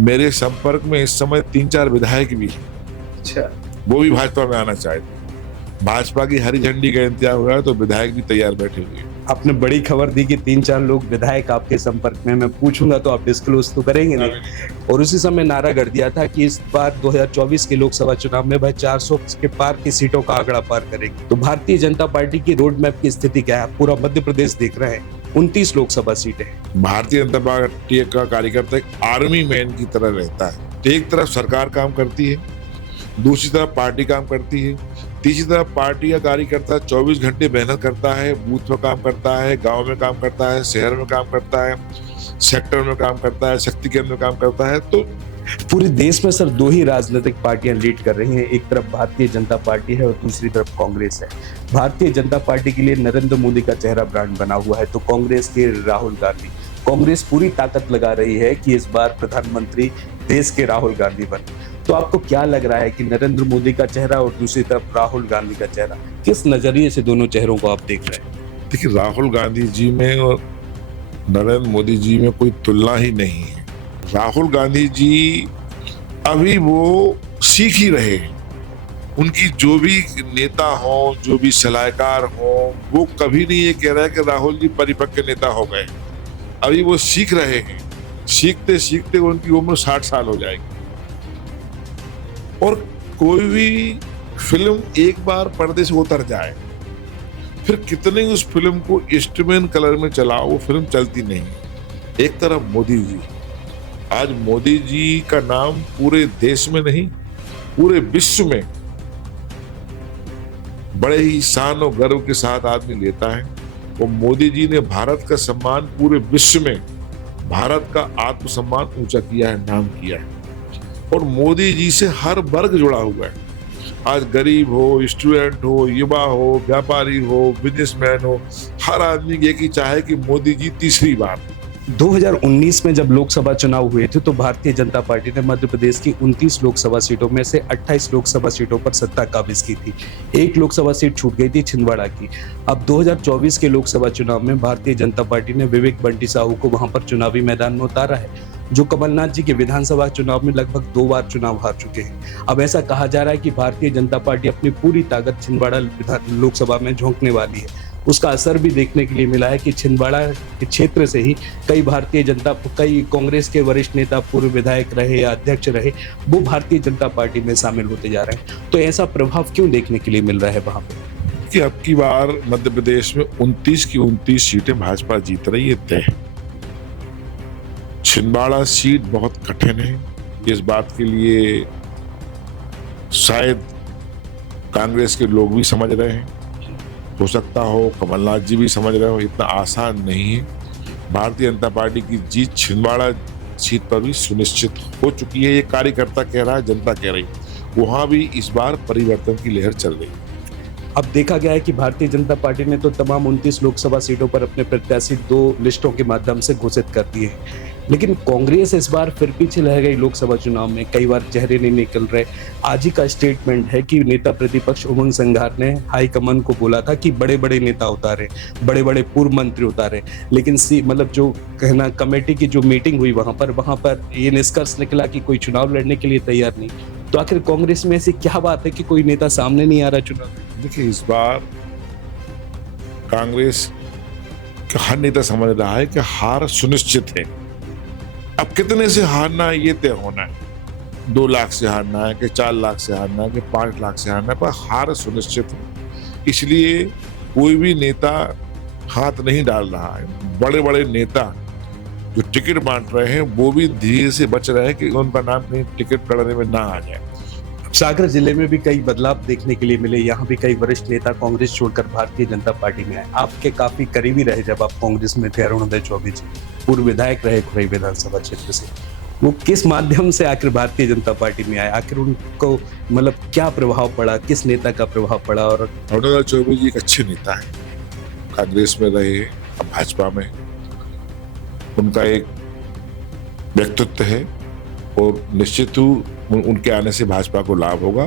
मेरे संपर्क में इस समय 3-4 विधायक भी हैं। अच्छा, वो भी भाजपा में आना चाहते हैं। भाजपा की हरी झंडी का इंतजार हो रहा है तो विधायक भी तैयार बैठे हुए हैं। आपने बड़ी खबर दी कि 3-4 लोग विधायक आपके संपर्क में। मैं पूछूंगा तो आप डिस्क्लोज तो करेंगे नहीं। और उसी समय नारा कर दिया था कि इस बार 2024 के लोकसभा चुनाव में भाई 400 के पार की सीटों का आंकड़ा पार करेंगे। तो भारतीय जनता पार्टी की रोड मैप की स्थिति क्या है? पूरा मध्य प्रदेश देख रहे हैं, 29 लोकसभा सीटें। भारतीय जनता पार्टी का कार्यकर्ता एक आर्मी मैन की तरह रहता है। एक तरफ सरकार काम करती है, दूसरी तरफ पार्टी काम करती है, तीसरी तरफ पार्टी का कार्यकर्ता 24 घंटे मेहनत करता है, बूथ में काम करता है, गांव में काम करता है, शहर में काम करता है, सेक्टर में काम करता है, शक्ति केंद्र में काम करता है। तो पूरे देश में सर 2 ही राजनीतिक पार्टियां लीड कर रही हैं। एक तरफ भारतीय जनता पार्टी है और दूसरी तरफ कांग्रेस है। भारतीय जनता पार्टी के लिए नरेंद्र मोदी का चेहरा ब्रांड बना हुआ है, तो कांग्रेस के राहुल गांधी। कांग्रेस पूरी ताकत लगा रही है कि इस बार प्रधानमंत्री देश के राहुल गांधी बने। तो आपको क्या लग रहा है कि नरेंद्र मोदी का चेहरा और दूसरी तरफ राहुल गांधी का चेहरा, किस नजरिए से दोनों चेहरों को आप देख रहे हैं? देखिए, राहुल गांधी जी में और नरेंद्र मोदी जी में कोई तुलना ही नहीं है। राहुल गांधी जी अभी वो सीख ही रहे हैं। उनकी जो भी नेता हो, जो भी सलाहकार हो, वो कभी नहीं ये कह रहा है कि राहुल जी परिपक्व नेता हो गए। अभी वो सीख रहे हैं। सीखते सीखते उनकी उम्र 60 साल हो जाएगी। और कोई भी फिल्म एक बार पर्दे से उतर जाए, फिर कितने उस फिल्म को इंस्ट्रूमेंट कलर में चलाओ, वो फिल्म चलती नहीं। एक तरफ मोदी जी, आज मोदी जी का नाम पूरे देश में नहीं, पूरे विश्व में बड़े ही शान और गर्व के साथ आदमी लेता है। और मोदी जी ने भारत का सम्मान पूरे विश्व में, भारत का आत्मसम्मान ऊंचा किया है, नाम किया है। और मोदी जी से हर वर्ग जुड़ा हुआ है। आज गरीब हो, स्टूडेंट हो, युवा हो, व्यापारी हो, बिजनेसमैन हो, हर आदमी एक ही चाहे कि मोदी जी तीसरी बार। 2019 में जब लोकसभा चुनाव हुए थे तो भारतीय जनता पार्टी ने मध्य प्रदेश की 29 लोकसभा सीटों में से 28 लोकसभा सीटों पर सत्ता काबिज की थी। एक लोकसभा सीट छूट गई थी छिंदवाड़ा की। अब 2024 के लोकसभा चुनाव में भारतीय जनता पार्टी ने विवेक बंटी साहू को वहां पर चुनावी मैदान में उतारा है, जो कमलनाथ जी के विधानसभा चुनाव में लगभग 2 बार चुनाव हार चुके हैं। अब ऐसा कहा जा रहा है कि भारतीय जनता पार्टी अपनी पूरी ताकत छिंदवाड़ा लोकसभा में झोंकने वाली है। उसका असर भी देखने के लिए मिला है कि छिंदवाड़ा के क्षेत्र से ही कई कांग्रेस के वरिष्ठ नेता, पूर्व विधायक रहे या अध्यक्ष रहे, वो भारतीय जनता पार्टी में शामिल होते जा रहे हैं। तो ऐसा प्रभाव क्यों देखने के लिए मिल रहा है वहां पे? कि अब की बार मध्य प्रदेश में 29 की 29 सीटें भाजपा जीत रही है तय। छिंदवाड़ा सीट बहुत कठिन है। इस बात के लिए शायद कांग्रेस के लोग भी समझ रहे हैं, हो सकता हो कमलनाथ जी भी समझ रहे हो, इतना आसान नहीं है। भारतीय जनता पार्टी की जीत छिंदवाड़ा सीट पर भी सुनिश्चित हो चुकी है। ये कार्यकर्ता कह रहा है, जनता कह रही है। वहां भी इस बार परिवर्तन की लहर चल रही है। अब देखा गया है कि भारतीय जनता पार्टी ने तो तमाम 29 लोकसभा सीटों पर अपने प्रत्याशी 2 लिस्टों के माध्यम से घोषित कर दिए, लेकिन कांग्रेस इस बार फिर पीछे रह गई लोकसभा चुनाव में। कई बार चेहरे नहीं निकल रहे। आज ही का स्टेटमेंट है कि नेता प्रतिपक्ष उमंग संघार ने हाईकमान को बोला था कि बड़े बड़े नेता उतारे, बड़े बड़े पूर्व मंत्री उतारे, लेकिन जो कहना कमेटी की जो मीटिंग हुई वहां पर ये निष्कर्ष निकला कि कोई चुनाव लड़ने के लिए तैयार नहीं। तो आखिर कांग्रेस में ऐसी क्या बात है कि कोई नेता सामने नहीं आ रहा चुनाव? देखिए, इस बार कांग्रेस का हर नेता समझ रहा है कि हार सुनिश्चित है। अब कितने से हारना है ये तय होना है। 2 लाख से हारना है कि 4 लाख से हारना है कि 5 लाख से हारना है, पर हार सुनिश्चित है। इसलिए कोई भी नेता हाथ नहीं डाल रहा है। बड़े बड़े नेता जो टिकट बांट रहे हैं वो भी धीरे से बच रहे हैं कि उनका नाम कहीं टिकट पड़ने में ना आ जाए। सागर जिले में भी कई बदलाव देखने के लिए मिले। यहाँ भी कई वरिष्ठ नेता कांग्रेस छोड़कर भारतीय जनता पार्टी में आए। आपके काफी करीबी रहे जब आप कांग्रेस में थे, अरुणोदय चौबे जी पूर्व विधायक रहे खुरई विधानसभा क्षेत्र से। वो किस माध्यम से आखिर भारतीय जनता पार्टी में आए? आखिर उनको क्या प्रभाव पड़ा, किस नेता का प्रभाव पड़ा? और अरुणोदय चौबे जी एक अच्छे नेता है, कांग्रेस में रहे, अब भाजपा में। उनका एक व्यक्तित्व है और निश्चित ही उनके आने से भाजपा को लाभ होगा।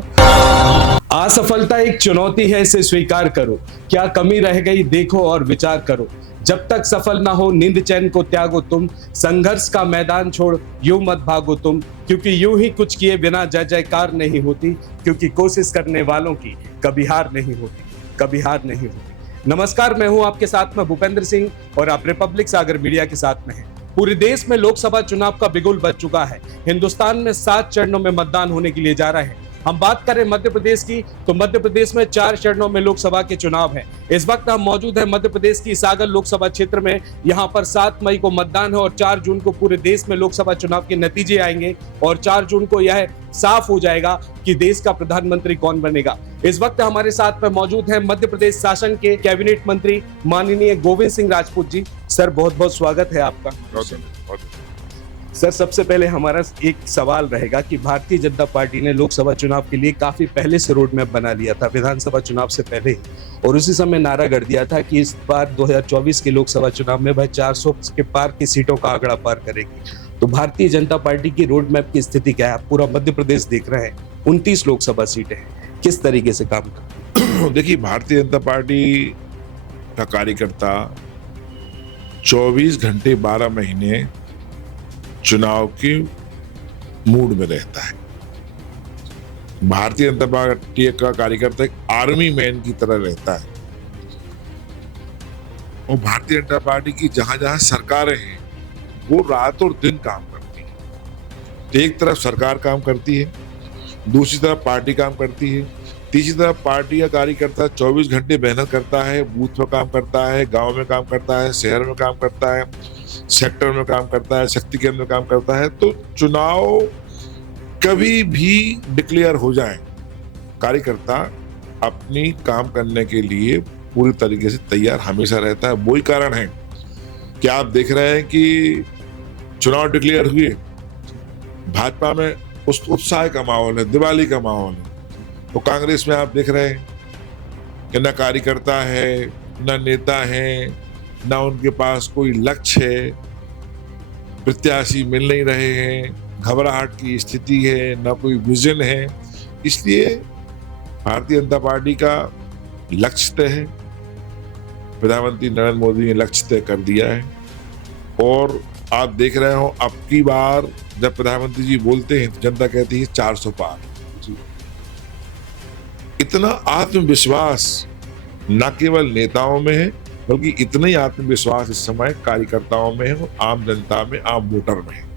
असफलता एक चुनौती है, इसे स्वीकार करो। क्या कमी रह गई देखो और विचार करो। जब तक सफल ना हो नींद चैन को त्यागो तुम। संघर्ष का मैदान छोड़ यूं मत भागो तुम। क्योंकि यूं ही कुछ किए बिना जय जयकार नहीं होती। क्योंकि कोशिश करने वालों की कभी हार नहीं होती, कभी हार नहीं होती। नमस्कार, मैं हूं आपके साथ में भूपेंद्र सिंह और आप रिपब्लिक सागर मीडिया के साथ में हैं। पूरे देश में लोकसभा चुनाव का बिगुल बज चुका है। हिंदुस्तान में 7 चरणों में मतदान होने के लिए जा रहे हैं। हम बात करें मध्य प्रदेश की, तो मध्य प्रदेश में 4 चरणों में लोकसभा के चुनाव है। इस वक्त हम मौजूद हैं मध्य प्रदेश की सागर लोकसभा क्षेत्र में। यहां पर 7 मई को मतदान है और 4 जून को पूरे देश में लोकसभा चुनाव के नतीजे आएंगे और 4 जून को यह साफ हो जाएगा कि देश का प्रधानमंत्री कौन बनेगा। इस वक्त हमारे साथ में मौजूद हैं मध्य प्रदेश शासन के कैबिनेट मंत्री माननीय गोविंद सिंह राजपूत जी। सर, बहुत बहुत स्वागत है आपका। सर, सबसे पहले हमारा एक सवाल रहेगा कि भारतीय जनता पार्टी ने लोकसभा चुनाव के लिए काफी पहले से रोड मैप बना लिया था, विधानसभा चुनाव से पहले ही, और उसी समय नारा गढ़ दिया था कि इस बार 2024 के लोकसभा चुनाव में वह 400 के पार की सीटों का आंकड़ा पार करेगी। तो भारतीय जनता पार्टी की रोड मैप की स्थिति क्या है? आप पूरा मध्य प्रदेश देख रहे हैं, 29 लोकसभा सीटें हैं, किस तरीके से काम कर? देखिए, भारतीय जनता पार्टी का कार्यकर्ता 24 घंटे 12 महीने चुनाव के मूड में रहता है। भारतीय जनता पार्टी का कार्यकर्ता एक आर्मी मैन की तरह रहता है और भारतीय जनता पार्टी की जहां जहां सरकारें हैं वो रात और दिन काम करती है। तो एक तरफ सरकार काम करती है, दूसरी तरफ पार्टी काम करती है, तीसरी तरफ पार्टी का कार्यकर्ता 24 घंटे मेहनत करता है, बूथ में काम करता है, गांव में काम करता है, शहर में काम करता है, सेक्टर में काम करता है, शक्ति केंद्र में काम करता है। तो चुनाव कभी भी डिक्लेयर हो जाए, कार्यकर्ता अपनी काम करने के लिए पूरी तरीके से तैयार हमेशा रहता है। वही कारण है कि आप देख रहे हैं कि चुनाव डिक्लेयर हुए, भाजपा में उस उत्साह का माहौल है, दिवाली का माहौल है। तो कांग्रेस में आप देख रहे हैं कि न कार्यकर्ता है, न नेता है, न उनके पास कोई लक्ष्य है, प्रत्याशी मिल नहीं रहे हैं, घबराहट की स्थिति है, न कोई विजन है। इसलिए भारतीय जनता पार्टी का लक्ष्य तय है, प्रधानमंत्री नरेंद्र मोदी ने लक्ष्य तय कर दिया है और आप देख रहे हो अब की बार जब प्रधानमंत्री जी बोलते हैं तो जनता कहती है 400 पार। इतना आत्मविश्वास न केवल नेताओं में है बल्कि इतना ही आत्मविश्वास इस समय कार्यकर्ताओं में है और आम जनता में, आम वोटर में है।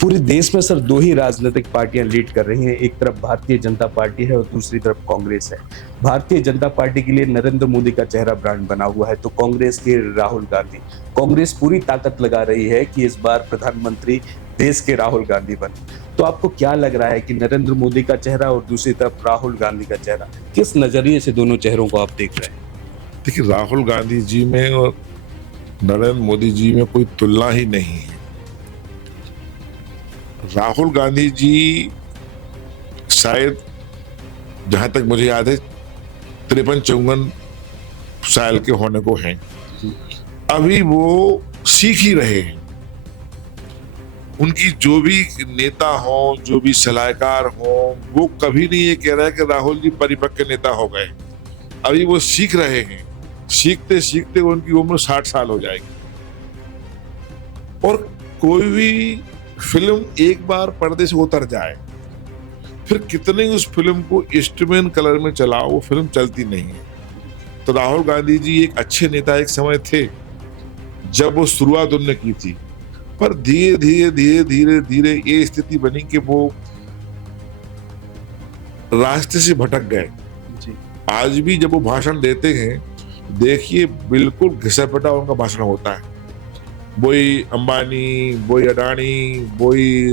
पूरे देश में सर 2 ही राजनीतिक पार्टियां लीड कर रही हैं, एक तरफ भारतीय जनता पार्टी है और दूसरी तरफ कांग्रेस है। भारतीय जनता पार्टी के लिए नरेंद्र मोदी का चेहरा ब्रांड बना हुआ है, तो कांग्रेस के राहुल गांधी। कांग्रेस पूरी ताकत लगा रही है कि इस बार प्रधानमंत्री देश के राहुल गांधी बने। तो आपको क्या लग रहा है कि नरेंद्र मोदी का चेहरा और दूसरी तरफ राहुल गांधी का चेहरा, किस नजरिए से दोनों चेहरों को आप देख रहे हैं? देखिए, राहुल गांधी जी में और नरेंद्र मोदी जी में कोई तुलना ही नहीं है। राहुल गांधी जी शायद, जहां तक मुझे याद है, 53-54 साल के होने को हैं। अभी वो सीख ही रहे हैं। उनकी जो भी नेता हो, जो भी सलाहकार हो, वो कभी नहीं ये कह रहा है कि राहुल जी परिपक्व नेता हो गए। अभी वो सीख रहे हैं। सीखते सीखते उनकी उम्र 60 साल हो जाएगी। और कोई भी फिल्म एक बार पर्दे से उतर जाए, फिर कितने उस फिल्म को इंस्ट्रूमेंट कलर में चलाओ, वो फिल्म चलती नहीं है। तो राहुल गांधी जी एक अच्छे नेता एक समय थे जब वो शुरुआत उन्होंने की थी, पर धीरे धीरे धीरे धीरे धीरे ये स्थिति बनी कि वो रास्ते से भटक गए। आज भी जब वो भाषण देते हैं, देखिए बिल्कुल घिसा-पिटा उनका भाषण होता है। वही अंबानी, वही अडानी, वही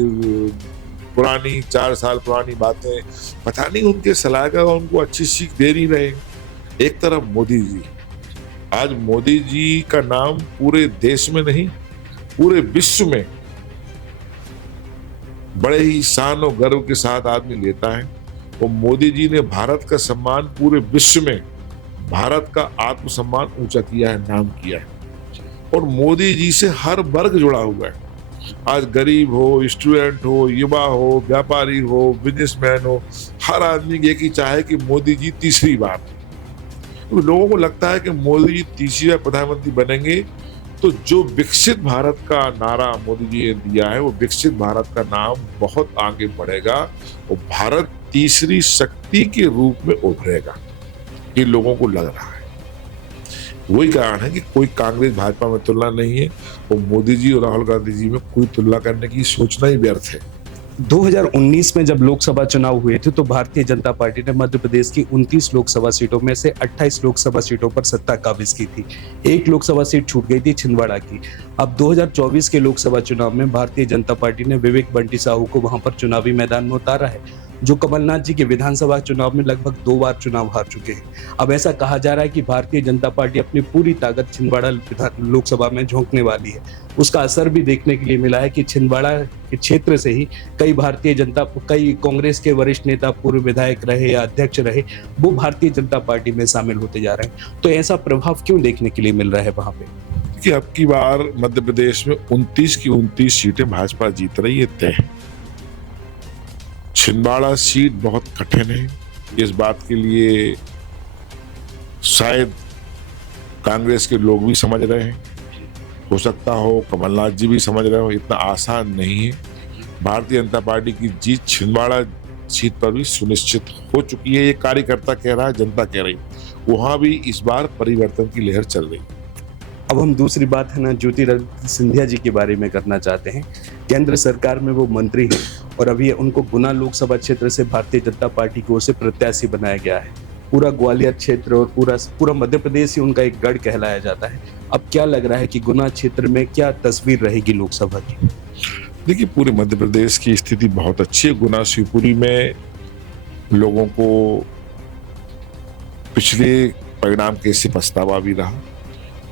पुरानी 4 साल पुरानी बातें, पता नहीं उनके सलाहकार उनको अच्छी सीख दे नहीं रहे। एक तरफ मोदी जी, आज मोदी जी का नाम पूरे देश में नहीं पूरे विश्व में बड़े ही शान और गर्व के साथ आदमी लेता है। और मोदी जी ने भारत का सम्मान पूरे विश्व में, भारत का आत्मसम्मान ऊंचा किया है, नाम किया है। और मोदी जी से हर वर्ग जुड़ा हुआ है। आज गरीब हो, स्टूडेंट हो, युवा हो, व्यापारी हो, बिजनेसमैन हो, हर आदमी की एक ही चाह है कि मोदी जी तीसरी बार। तो लोगों को लगता है कि मोदी जी तीसरी बार प्रधानमंत्री बनेंगे तो जो विकसित भारत का नारा मोदी जी ने दिया है, वो विकसित भारत का नाम बहुत आगे बढ़ेगा और भारत तीसरी शक्ति के रूप में उभरेगा, ये लोगों को लग रहा है। वही कारण है कि कोई कांग्रेस भाजपा में तुलना नहीं है और मोदी जी और राहुल गांधी जी में कोई तुलना करने की सोचना ही व्यर्थ है। 2019 में जब लोकसभा चुनाव हुए थे तो भारतीय जनता पार्टी ने मध्य प्रदेश की 29 लोकसभा सीटों में से 28 लोकसभा सीटों पर सत्ता काबिज की थी। एक लोकसभा सीट छूट गई थी छिंदवाड़ा की। अब 2024 के लोकसभा चुनाव में भारतीय जनता पार्टी ने विवेक बंटी साहू को वहां पर चुनावी मैदान में उतारा है, जो कमलनाथ जी के विधानसभा चुनाव में लगभग 2 बार चुनाव हार चुके हैं। अब ऐसा कहा जा रहा है कि भारतीय जनता पार्टी अपनी पूरी ताकत छिंदवाड़ा लोकसभा में झोंकने वाली है। उसका असर भी देखने के लिए मिला है कि छिंदवाड़ा के क्षेत्र से ही कई कांग्रेस के वरिष्ठ नेता, पूर्व विधायक रहे या अध्यक्ष रहे, वो भारतीय जनता पार्टी में शामिल होते जा रहे हैं। तो ऐसा प्रभाव क्यों देखने के लिए मिल रहा है वहां पे? कि अब की बार मध्य प्रदेश में 29 की 29 सीटें भाजपा जीत रही है तय। छिंदवाड़ा सीट बहुत कठिन है, इस बात के लिए शायद कांग्रेस के लोग भी समझ रहे हैं, हो सकता हो कमलनाथ जी भी समझ रहे हो, इतना आसान नहीं है। भारतीय जनता पार्टी की जीत छिंदवाड़ा सीट पर भी सुनिश्चित हो चुकी है, ये कार्यकर्ता कह रहा है, जनता कह रही है। वहां भी इस बार परिवर्तन की लहर चल रही है। अब हम दूसरी बात है ना ज्योतिरादित्य सिंधिया जी के बारे में करना चाहते हैं। केंद्र सरकार में वो मंत्री हैं और अभी उनको गुना लोकसभा क्षेत्र से भारतीय जनता पार्टी की ओर से प्रत्याशी बनाया गया है। पूरा ग्वालियर क्षेत्र और पूरा मध्य प्रदेश ही उनका एक गढ़ कहलाया जाता है। अब क्या लग रहा है कि गुना क्षेत्र में क्या तस्वीर रहेगी लोकसभा की? देखिए, पूरे मध्य प्रदेश की स्थिति बहुत अच्छी है। गुना शिवपुरी में लोगों को पिछले परिणाम के से पछतावा भी रहा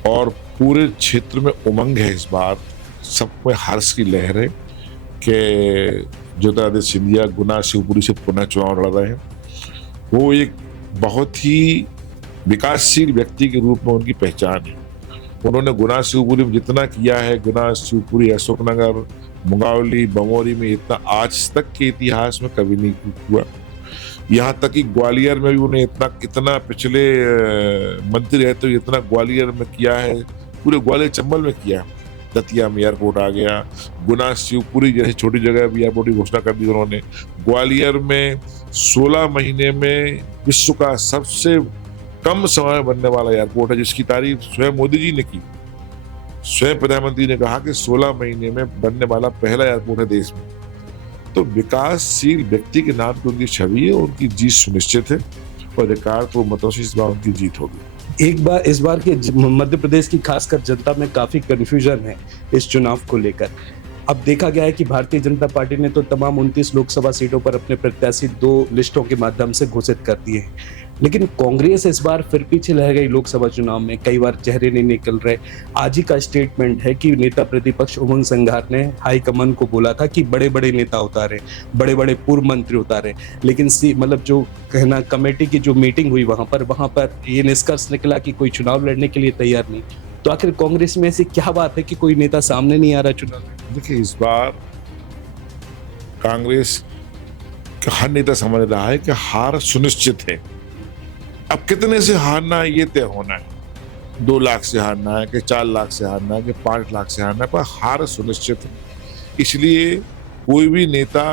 और पूरे क्षेत्र में उमंग है। इस बार सब में हर्ष की लहर है कि ज्योतिरादित्य सिंधिया गुना शिवपुरी से पुनः चुनाव लड़ रहे हैं। वो एक बहुत ही विकासशील व्यक्ति के रूप में उनकी पहचान है। उन्होंने गुना शिवपुरी में जितना किया है, गुना शिवपुरी, अशोकनगर, मुंगावली, बमोरी में इतना आज तक के इतिहास में कभी नहीं हुआ। यहाँ तक कि ग्वालियर में भी उन्हें इतना पिछले मंत्री रहते हुए इतना ग्वालियर में किया है, पूरे ग्वालियर चंबल में किया है। दतिया में एयरपोर्ट आ गया, गुना शिवपुरी जैसी छोटी जगह भी एयरपोर्ट की घोषणा कर दी उन्होंने। ग्वालियर में 16 महीने में विश्व का सबसे कम समय में बनने वाला एयरपोर्ट है, जिसकी तारीफ स्वयं मोदी जी ने की। स्वयं प्रधानमंत्री ने कहा कि 16 महीने में बनने वाला पहला एयरपोर्ट है देश में। तो विकासशील व्यक्ति के नाम की उनकी छवि है, उनकी जीत सुनिश्चित है और रिकॉर्ड तो मतों से इस बार उनकी जीत होगी। इस बार के मध्य प्रदेश की खासकर जनता में काफी कंफ्यूजन है इस चुनाव को लेकर। अब देखा गया है कि भारतीय जनता पार्टी ने तो तमाम 29 लोकसभा सीटों पर अपने प्रत्याशी 2 लिस्टों के माध्यम से घोषित कर दिए हैं, लेकिन कांग्रेस इस बार फिर पीछे रह गई लोकसभा चुनाव में। कई बार चेहरे नहीं निकल रहे। आज ही का स्टेटमेंट है कि नेता प्रतिपक्ष उमंग संघार ने हाईकमान को बोला था कि बड़े बड़े नेता उतारे, बड़े बड़े पूर्व मंत्री उतारे, लेकिन मतलब जो कहना कमेटी की जो मीटिंग हुई वहां पर ये निष्कर्ष निकला कि कोई चुनाव लड़ने के लिए तैयार नहीं। तो आखिर कांग्रेस में ऐसी क्या बात है कि कोई नेता सामने नहीं आ रहा चुनाव में? देखिए, इस बार कांग्रेस का हर नेता समझ रहा है कि हार सुनिश्चित है। अब कितने से हारना है ये तय होना है। 2 लाख से हारना है कि 4 लाख से हारना है कि 5 लाख से हारना है, पर हार सुनिश्चित है। इसलिए कोई भी नेता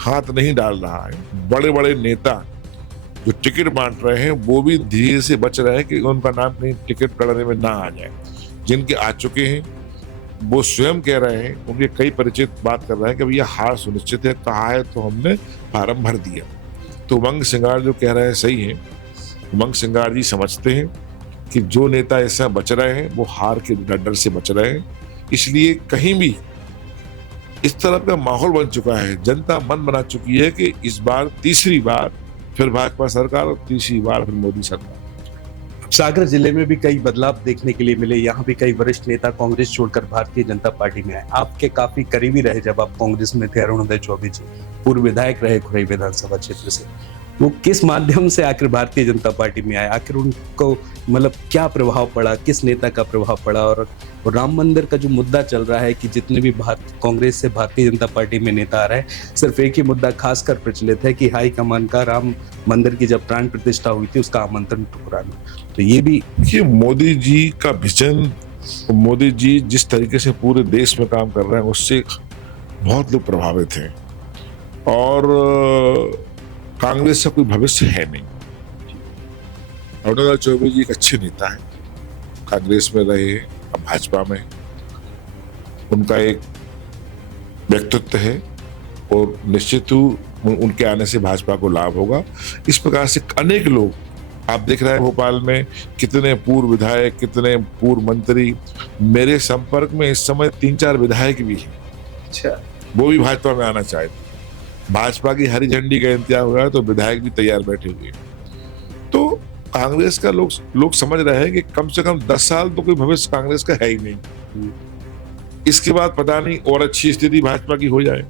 हाथ नहीं डाल रहा है। बड़े बड़े नेता जो टिकट बांट रहे हैं वो भी धीरे से बच रहे हैं कि उनका नाम कहीं टिकट लड़ने में ना आ जाए। जिनके आ चुके हैं वो स्वयं कह रहे हैं, उनके कई परिचित बात कर रहे हैं कि भैया हार सुनिश्चित है, कहा है तो हमने फार्म भर दिया। तो उमंग सिंगार जो कह रहे हैं सही है। उमंग सिंगार जी समझते हैं कि जो नेता ऐसा बच रहे हैं वो हार के डर से बच रहे हैं। इसलिए कहीं भी इस तरह का माहौल बन चुका है, जनता मन बना चुकी है कि इस बार तीसरी बार फिर भाजपा सरकार और तीसरी बार फिर मोदी सरकार। सागर जिले में भी कई बदलाव देखने के लिए मिले। यहाँ भी कई वरिष्ठ नेता कांग्रेस छोड़कर भारतीय जनता पार्टी में आए। आपके काफी करीबी रहे जब आप कांग्रेस में थे। अरुणोदय चौबे जी पूर्व विधायक रहे खुरई विधानसभा क्षेत्र से, वो किस माध्यम से आखिर भारतीय जनता पार्टी में आए, आखिर उनको मतलब क्या प्रभाव पड़ा, किस नेता का प्रभाव पड़ा? और राम मंदिर का जो मुद्दा चल रहा है कि जितने भी कांग्रेस से भारतीय जनता पार्टी में नेता आ रहे हैं, सिर्फ एक ही मुद्दा खासकर प्रचलित है कि हाईकमान का राम मंदिर की जब प्राण प्रतिष्ठा हुई थी उसका आमंत्रण ठुकराना। तो ये भी कि मोदी जी का विजन, मोदी जी जिस तरीके से पूरे देश में काम कर रहे हैं उससे बहुत लोग प्रभावित हैं। और कांग्रेस का कोई भविष्य है नहीं। अरुणा चौबे जी एक अच्छे नेता हैं, कांग्रेस में रहे, अब भाजपा में। उनका एक व्यक्तित्व है और निश्चित ही उनके आने से भाजपा को लाभ होगा। इस प्रकार से अनेक लोग आप देख रहे हैं भोपाल में कितने पूर्व विधायक, कितने पूर्व मंत्री। मेरे संपर्क में इस समय 3-4 विधायक भी हैं। अच्छा, वो भी भाजपा में आना चाहते। भाजपा की हरी झंडी का इंतजार हो रहा है तो विधायक भी तैयार बैठे हुए हैं। तो कांग्रेस का लोग समझ रहे हैं कि कम से कम 10 साल तो कोई भविष्य कांग्रेस का है ही नहीं। इसके बाद पता नहीं और अच्छी स्थिति भाजपा की हो जाए।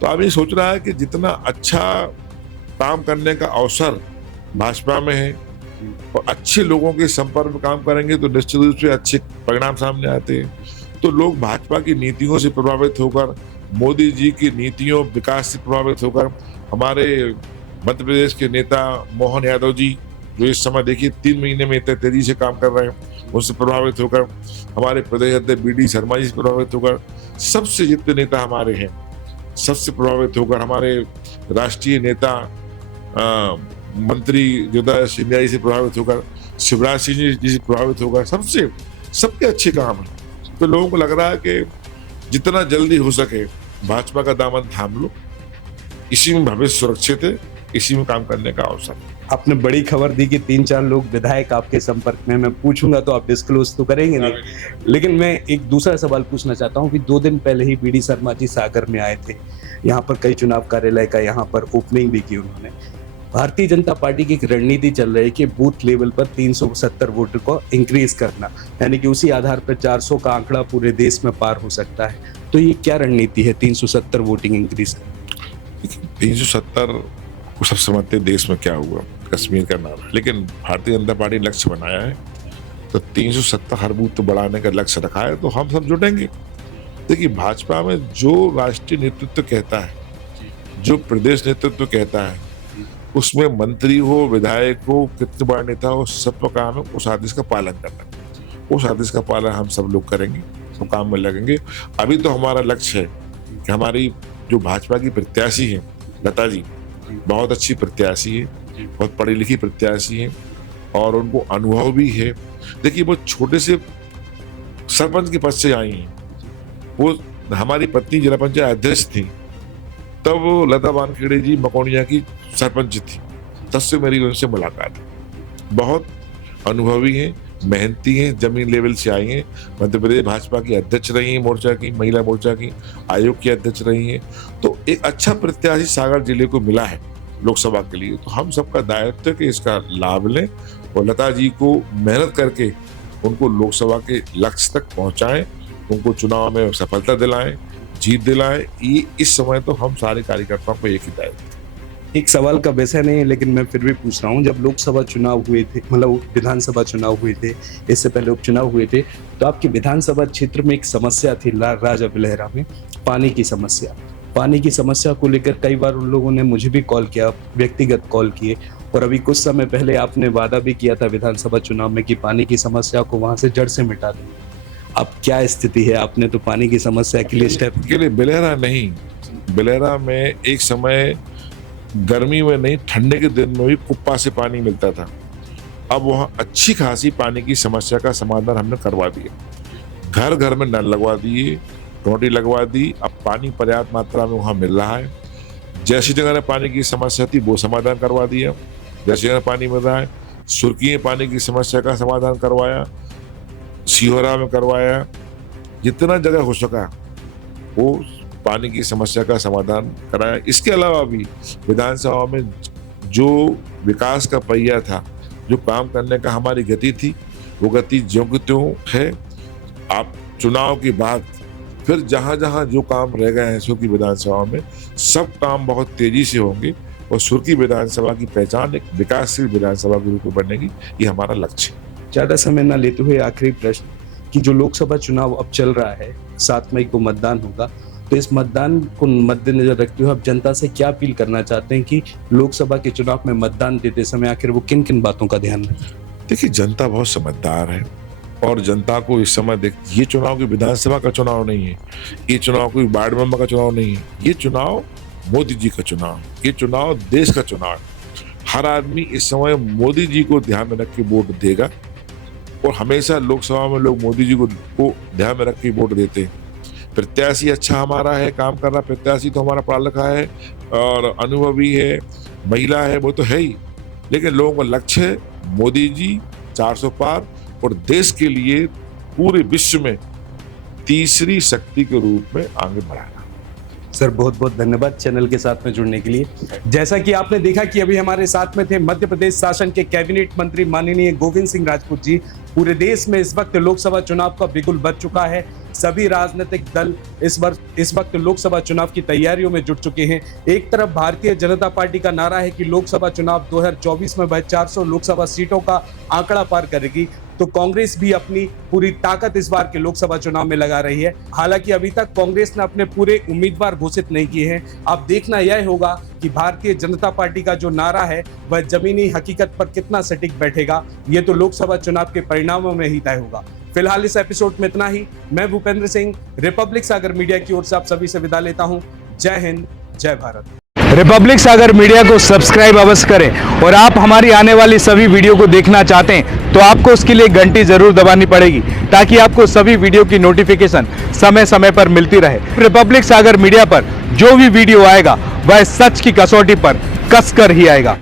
तो अब ये सोच रहा है कि जितना अच्छा काम करने का अवसर भाजपा में है और अच्छे लोगों के संपर्क में काम करेंगे तो निश्चित रूप से अच्छे परिणाम सामने आते हैं। तो लोग भाजपा की नीतियों से प्रभावित होकर, मोदी जी की नीतियों विकास से प्रभावित होकर, हमारे मध्य प्रदेश के नेता मोहन यादव जी जो इस समय देखिए 3 महीने में इतने तेजी से काम कर रहे हैं, उनसे प्रभावित होकर, हमारे प्रदेश अध्यक्ष BD शर्मा जी से प्रभावित होकर, सबसे जितने नेता हमारे हैं सबसे प्रभावित होकर, हमारे राष्ट्रीय नेता मंत्री ज्योतिरादित्य सिंधिया जी से प्रभावित होकर, शिवराज सिंह जी से प्रभावित होकर, सबके अच्छे काम हैं। तो लोगों को लग रहा है कि जितना जल्दी हो सके भाजपा का दामन थाम लो, इसी में भविष्य सुरक्षित है, इसी में काम करने का अवसर है। आपने बड़ी खबर दी कि 3-4 लोग विधायक आपके संपर्क में। मैं पूछूंगा तो आप डिस्क्लोज तो करेंगे नहीं, लेकिन मैं एक दूसरा सवाल पूछना चाहता हूं कि 2 दिन पहले ही BD शर्मा जी सागर में आए थे। यहाँ पर कई चुनाव कार्यालय का यहाँ पर ओपनिंग भी की उन्होंने। भारतीय जनता पार्टी की एक रणनीति चल रही है कि बूथ लेवल पर 370 वोटर को इंक्रीज करना, यानी कि उसी आधार पर 400 का आंकड़ा पूरे देश में पार हो सकता है। तो ये क्या रणनीति है 370 वोटिंग इंक्रीज करना? 370 को सब समझते देश में क्या हुआ, कश्मीर का नाम है, लेकिन भारतीय जनता पार्टी लक्ष्य बनाया है तो 370 हर बूथ तो बढ़ाने का लक्ष्य रखा है। तो हम सब जुटेंगे। देखिए भाजपा में जो राष्ट्रीय नेतृत्व कहता है, जो प्रदेश नेतृत्व कहता है, उसमें मंत्री हो, विधायक हो, कितने बड़ा नेता हो, सबका काम है उस आदेश का पालन करना। उस आदेश का पालन हम सब लोग करेंगे, सब काम में लगेंगे। अभी तो हमारा लक्ष्य है कि हमारी जो भाजपा की प्रत्याशी है लता जी, बहुत अच्छी प्रत्याशी है, बहुत पढ़ी लिखी प्रत्याशी है और उनको अनुभव भी है। देखिए वो छोटे से सरपंच के पद से आई हैं। वो हमारी पत्नी जिला पंचायत अध्यक्ष थी, तब वो लता वानखेड़े जी मकोनिया की सरपंच थी, तब से मेरी उनसे मुलाकात है। बहुत अनुभवी हैं, मेहनती हैं, जमीन लेवल से आई हैं। मध्य प्रदेश भाजपा की अध्यक्ष रही हैं, मोर्चा की, महिला मोर्चा की आयोग की अध्यक्ष रही हैं। तो एक अच्छा प्रत्याशी सागर जिले को मिला है लोकसभा के लिए। तो हम सबका दायित्व है कि इसका लाभ लें और लता जी को मेहनत करके उनको लोकसभा के लक्ष्य तक पहुंचाएं, उनको चुनाव में सफलता दिलाएं, जीत दिलाएं। ये इस समय तो हम सारे कार्यकर्ताओं को एक ही दायित्व। एक सवाल का विषय नहीं है, लेकिन मैं फिर भी पूछ रहा हूँ, जब लोकसभा चुनाव हुए थे, मतलब विधानसभा चुनाव हुए थे, इससे पहले उपचुनाव हुए थे, तो आपके विधानसभा क्षेत्र में एक समस्या थी राजा बिलहरा में, पानी की समस्या। पानी की समस्या को लेकर कई बार उन लोगों ने मुझे भी कॉल किया, व्यक्तिगत कॉल किए, और अभी कुछ समय पहले आपने वादा भी किया था विधानसभा चुनाव में कि पानी की समस्या को वहां से जड़ से मिटा देंगे। अब क्या स्थिति है? आपने तो पानी की समस्या के लिए स्टेप के लिए बिलहरा नहीं, बिलहरा में एक समय गर्मी में नहीं, ठंडे के दिन में भी कुप्पा से पानी मिलता था। अब वहाँ अच्छी खासी पानी की समस्या का समाधान हमने करवा दिया। घर घर में नल लगवा दिए, टोटी लगवा दी। अब पानी पर्याप्त मात्रा में वहाँ मिल रहा है। जैसी जगह पानी की समस्या थी वो समाधान करवा दिया, जैसी जगह पानी मिल रहा है। सुर्खी में पानी की समस्या का समाधान करवाया, सिहोरा में करवाया, जितना जगह हो सका वो पानी की समस्या का समाधान कराया। इसके अलावा भी विधानसभा में जो विकास का पहिया था, जो काम करने का हमारी गति थी, वो गति ज्यों की त्यों है। आप चुनाव के बाद फिर जहां जहां जो काम रह गए हैं सो की विधानसभा में सब काम बहुत तेजी से होंगे और सुर्खी विधानसभा की पहचान एक विकासशील विधानसभा के रूप में बनने की, ये हमारा लक्ष्य है। ज्यादा समय न लेते हुए आखिरी प्रश्न कि जो लोकसभा चुनाव अब चल रहा है, 7 मई को मतदान होगा, तो इस मतदान को मद्देनजर रखते हुए आप जनता से क्या अपील करना चाहते हैं कि लोकसभा के चुनाव में मतदान देते समय आखिर वो किन किन बातों का ध्यान रखें? देखिए, जनता बहुत समझदार है और जनता को इस समय ये चुनाव की विधानसभा का चुनाव नहीं है, ये चुनाव कोई वार्ड मेंबर का चुनाव नहीं है, ये चुनाव मोदी जी का चुनाव, ये चुनाव देश का चुनाव है। हर आदमी इस समय मोदी जी को ध्यान में रख के वोट देगा और हमेशा लोकसभा में लोग मोदी जी को ध्यान में रख के वोट देते हैं। प्रत्याशी अच्छा हमारा है, काम कर रहा प्रत्याशी तो हमारा पढ़ा लिखा है और अनुभवी है, महिला है, वो तो है ही, लेकिन लोगों का लक्ष्य है मोदी जी 400 पार और देश के लिए पूरे विश्व में तीसरी शक्ति के रूप में आगे बढ़ाना। सर बहुत बहुत धन्यवाद चैनल के साथ में जुड़ने के लिए। जैसा कि आपने देखा कि अभी हमारे साथ में थे मध्य प्रदेश शासन के कैबिनेट मंत्री माननीय गोविंद सिंह राजपूत जी। पूरे देश में इस वक्त लोकसभा चुनाव का बिगुल बज चुका है। सभी राजनीतिक दल इस वक्त लोकसभा चुनाव की तैयारियों में जुट चुके हैं। एक तरफ भारतीय जनता पार्टी का नारा है कि लोकसभा चुनाव 2024 में वह 400 लोकसभा सीटों का आंकड़ा पार करेगी, तो कांग्रेस भी अपनी पूरी ताकत इस बार के लोकसभा चुनाव में लगा रही है। हालांकि अभी तक कांग्रेस ने अपने पूरे उम्मीदवार घोषित नहीं किए हैं। अब देखना यह होगा कि भारतीय जनता पार्टी का जो नारा है वह जमीनी हकीकत पर कितना सटीक बैठेगा, ये तो लोकसभा चुनाव के परिणामों में ही तय होगा। फिलहाल इस एपिसोड में इतना ही। मैं भूपेंद्र सिंह रिपब्लिक सागर मीडिया की ओर से आप सभी से विदा लेता हूं। जय हिंद, जय भारत। रिपब्लिक सागर मीडिया को सब्सक्राइब अवश्य करें और आप हमारी आने वाली सभी वीडियो को देखना चाहते हैं तो आपको उसके लिए घंटी जरूर दबानी पड़ेगी ताकि आपको सभी वीडियो की नोटिफिकेशन समय समय पर मिलती रहे। रिपब्लिक सागर मीडिया पर जो भी वीडियो आएगा वह सच की कसौटी पर कसकर ही आएगा।